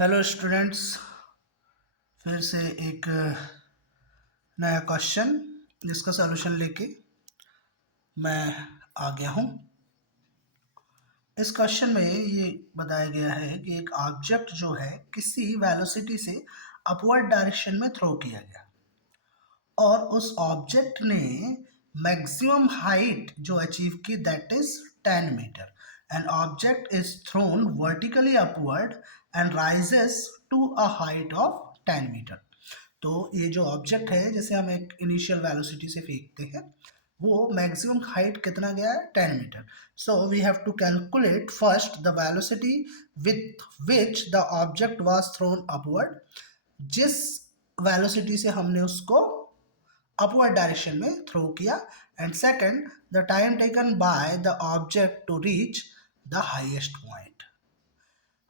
Hello students, फिर से एक नया क्वेश्चन जिसका सॉल्यूशन लेके मैं आ गया हूँ। इस क्वेश्चन में ये बताया गया है कि एक ऑब्जेक्ट जो है किसी वेलोसिटी से अपवर्ड डायरेक्शन में थ्रो किया गया और उस ऑब्जेक्ट ने मैक्सिमम हाइट जो अचीव की that is 10 metre. An object is thrown vertically upward and rises to a height of 10 metre. तो ये जो ऑब्जेक्ट है जैसे हम एक इनिशियल वेलोसिटी से फेंकते हैं, वो मैक्सिमम हाइट कितना गया है 10 metre. So we have to calculate first the velocity with which the object was thrown upward, जिस वेलोसिटी से हमने उसको अपवर्ड डायरेक्शन में थ्रो किया, and second the time taken by the object to reach the highest point.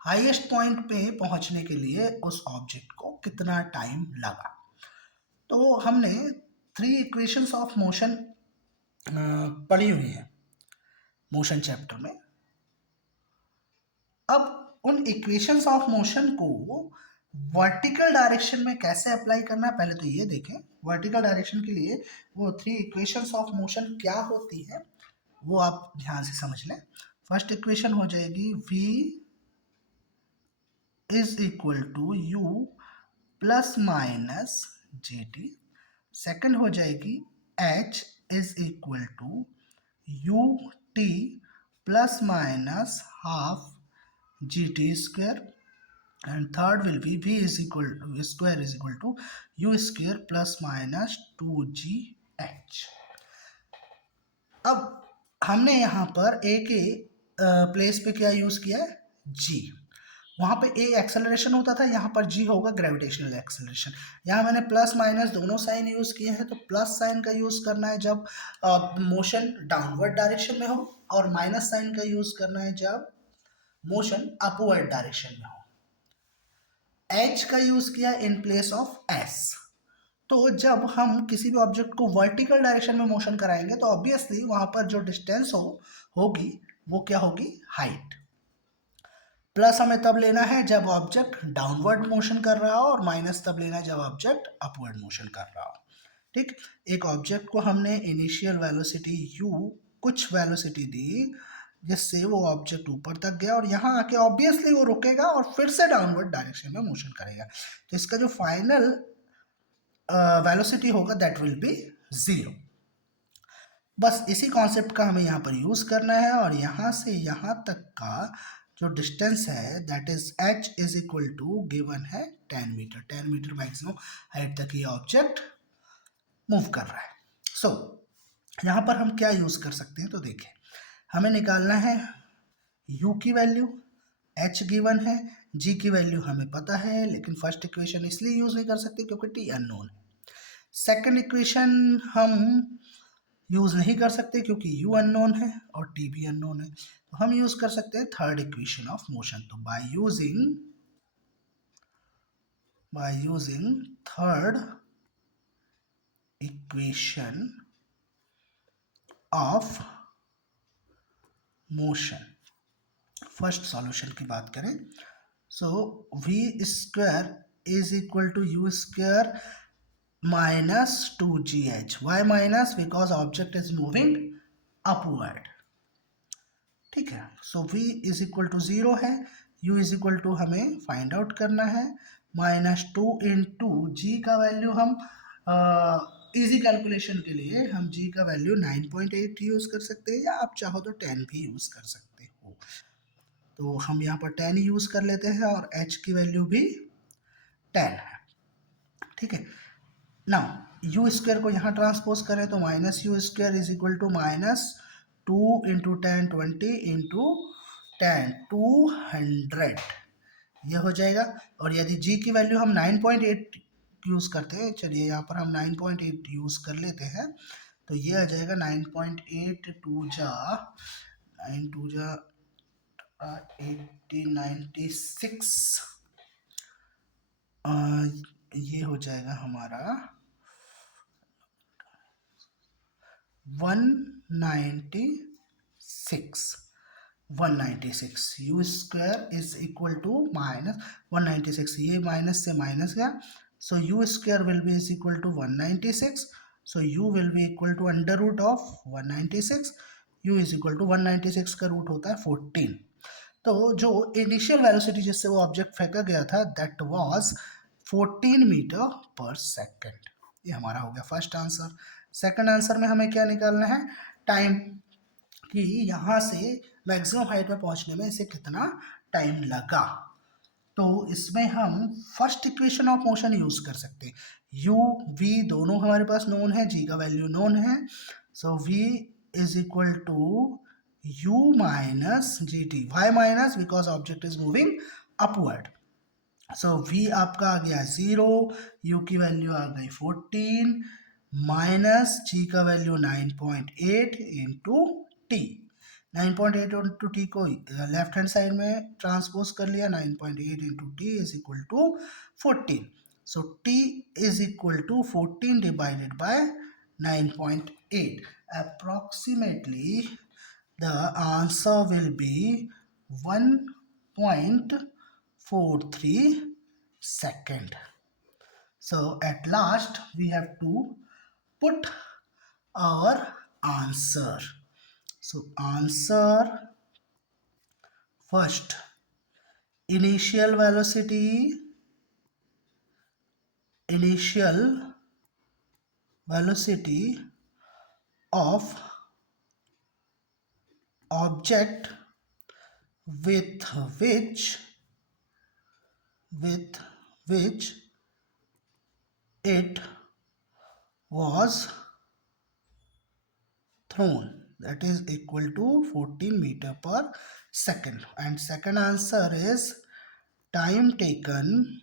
Highest point पे पहुंचने के लिए उस ऑब्जेक्ट को कितना टाइम लगा। तो हमने थ्री इक्वेशंस ऑफ मोशन पढ़ी हुई है मोशन चैप्टर में। अब उन इक्वेशंस ऑफ मोशन को वर्टिकल डायरेक्शन में कैसे अप्लाई करना है, पहले तो ये देखें। वर्टिकल डायरेक्शन के लिए वो थ्री इक्वेशंस ऑफ मोशन क्या होती है वो आप ध्यान से समझ लें। फर्स्ट इक्वेशन हो जाएगी v is equal to u plus minus g t. Second हो जाएगी h is equal to u t plus minus half g t square, and third will be v is equal to square is equal to u square plus minus 2gh। अब हमने यहाँ पर a के place पे क्या use किया है, g। वहाँ पे a एक्सेलरेशन होता था, यहाँ पर g होगा ग्रेविटेशनल एक्सेलरेशन। यहाँ मैंने प्लस माइनस दोनों साइन यूज किए हैं, तो प्लस साइन का यूज करना है जब मोशन डाउनवर्ड डायरेक्शन में हो, और माइनस साइन का यूज करना है जब मोशन अपवर्ड डायरेक्शन में हो। एच का यूज किया इन प्लेस ऑफ एस। तो जब हम किसी भी ऑब्जेक्ट को वर्टिकल डायरेक्शन में मोशन कराएंगे तो ऑब्वियसली वहां पर जो डिस्टेंस होगी वो क्या होगी, हाइट। प्लस हमें तब लेना है जब ऑब्जेक्ट डाउनवर्ड मोशन कर रहा हो, और माइनस तब लेना है जब ऑब्जेक्ट अपवर्ड मोशन कर रहा हो। ठीक, एक ऑब्जेक्ट को हमने इनिशियल वेलोसिटी u कुछ वेलोसिटी दी जिससे वो ऑब्जेक्ट ऊपर तक गया, और यहाँ आके ऑब्वियसली वो रुकेगा और फिर से डाउनवर्ड डायरेक्शन में मोशन करेगा। तो इसका जो फाइनल वेलोसिटी होगा दैट विल बी 0। बस इसी कॉन्सेप्ट का हमें यहाँ पर यूज करना है, और यहाँ से यहाँ तक का जो डिस्टेंस है that is h is equal to given है 10 मीटर। 10 मीटर मैक्सिमम हाइट तक ये ऑब्जेक्ट मूव कर रहा है। सो यहाँ पर हम क्या यूज कर सकते हैं, तो देखें हमें निकालना है u की वैल्यू, h गिवन है, g की वैल्यू हमें पता है, लेकिन फर्स्ट इक्वेशन इसलिए यूज नहीं कर सकते क्योंकि t अननोन है। सेकंड इक्वेशन हम यूज नहीं कर सकते क्योंकि u अननोन है और t भी अननोन है। तो हम यूज कर सकते हैं थर्ड इक्वेशन ऑफ मोशन। तो by using third equation of motion, first solution की बात करें, so v square is equal to u square minus 2gh। why minus? because object is moving upward। ठीक है, so v is equal to 0 है, u is equal to हमें find out करना है -2 into जी का वैल्यू हम इजी कैलकुलेशन के लिए हम g का वैल्यू 9.8 यूज कर सकते हैं, या आप चाहो तो 10 भी यूज कर सकते हो। तो हम यहाँ पर 10 यूज कर लेते हैं, और h की वैल्यू भी 10 है। ठीक है, नाउ यू स्क्वायर को यहाँ ट्रांसपोज करें तो minus u square is equal to -2 into 10 20 into 10 200 ये हो जाएगा। और यदि g की वैल्यू हम 9.8 यूज करते हैं, चलिए यहाँ पर हम 9.8 यूज कर लेते हैं, तो ये आ जाएगा 9.8 टू जा 80 96, ये हो जाएगा हमारा 196। 196, u square is equal to minus 196, ये माइनस से माइनस गया, so u square will be is equal to 196, so u will be equal to under root of 196, u is equal to 196 का रूट होता है 14। तो जो इनिशियल वेलोसिटी जिससे वो ऑब्जेक्ट फेंका गया था दैट वाज 14 मीटर पर सेकेंड। ये हमारा हो गया फर्स्ट आंसर। सेकंड आंसर में हमें क्या निकालना है, टाइम, कि यहाँ से मैक्सिमम हाइट में पहुँचने में इसे कितना टाइम लगा। तो इसमें हम first equation of motion use कर सकते हैं, u v दोनों हमारे पास नोन है, g का वैल्यू नोन है, so v is equal to u minus g t, why minus because object is moving upward, so v आपका आ गया 0, u की वैल्यू आ गई 14 माइनस g का value 9.8 into t, 9.8 into t को लेफ्ट हैंड साइड में transpose कर लिया, 9.8 into t is equal to 14, so t is equal to 14 divided by 9.8, approximately the answer will be 1.43 second. So at last we have to put our answer. So answer, first initial velocity of object with which it was thrown, that is equal to 14 meter per second, and second answer is time taken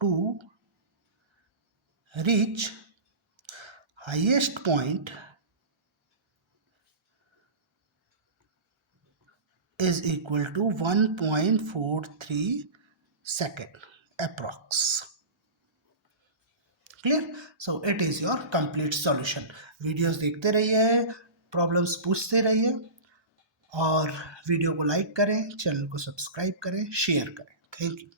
to reach highest point is equal to 1.43 second approx. Clear, so it is your complete solution. Videos देखते रहिए, problems पूछते रहिए, और video को like करें, channel को subscribe करें, share करें। Thank you.